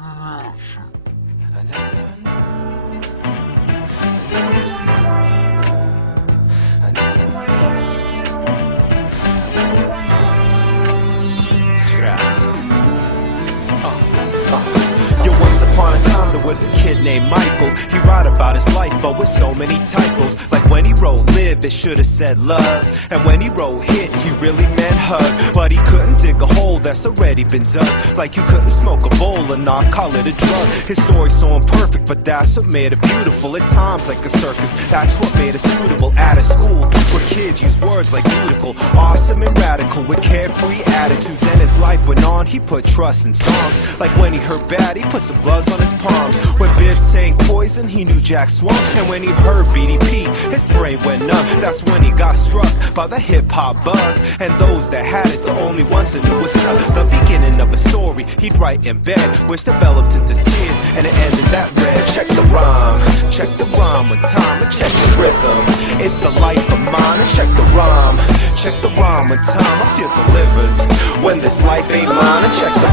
Check it out. Yo, once upon a time there was a kid named Michael. He wrote about his life but with so many typos. Like when he wrote live, it should've said love. And when he wrote hit, he really meant hug. But he couldn't dig a hole that's already been dug. Like you couldn't smoke a bowl and not call it a drug. His story's so imperfect, but that's what made it beautiful. At times like a circus, that's what made it suitable. At a school where kids use words like beautiful, awesome and radical, with carefree attitudes. And his life went on, he put trust in songs. Like when he heard bad, he put some gloves on his palms. When Biff sang Poison, he knew Jack swung. And when he heard BDP, his brain went numb. That's when he got struck by the hip-hop bug. And those that had it, the only ones that knew what's up. The beginning of a story he'd write in bed, which developed into tears, and it ended that read. Check the rhyme with time, and check the rhythm. It's the life of mine, and check the rhyme with time. I feel delivered when this life ain't mine, and check the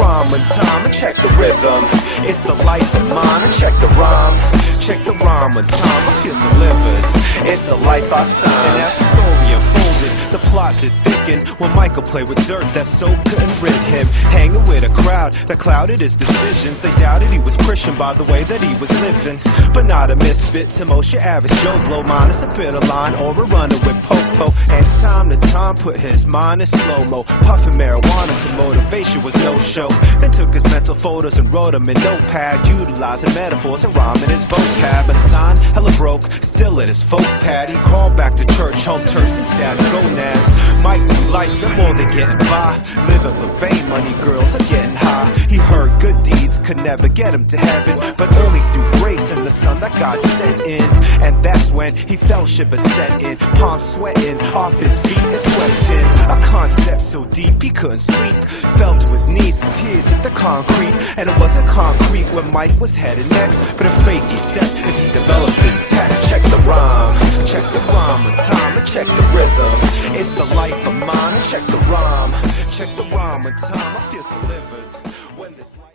rhyme with time, and check the rhythm. It's the life of mine, and check the rhyme with time. I feel delivered. It's the life I signed. And as the story unfolded, the plot did thicken when Michael played with dirt that so couldn't rid him. Hanging with a crowd that clouded his decisions. They doubted he was Christian by the way that he was living, but not a misfit to most your average Joe Blow, minus a bit of line or a runner with popo. And time to time put his mind in slow-mo, puffing marijuana till motivation was no show. Then took his mental photos and wrote them in notepad, utilizing metaphors and rhyme in his vocab. And signed hella broke, still at his folk pad. He crawled back to church, home turfs and stabbed gonads. Mike knew life meant more than getting by, living for fame, money, girls, and getting high. He heard good deeds could never get him to heaven, but only through grace and the sun that God sent in. And that's when he felt shivers set in, palms sweating off his feet and swept in. A concept so deep he couldn't sleep, fell to his knees as tears hit the concrete. And it wasn't concrete when Mike was headed next, but a faith he stepped as he developed his text. Check the rhyme with time, and check the rhythm. It's the life of mine, and check the rhyme with time. I feel delivered.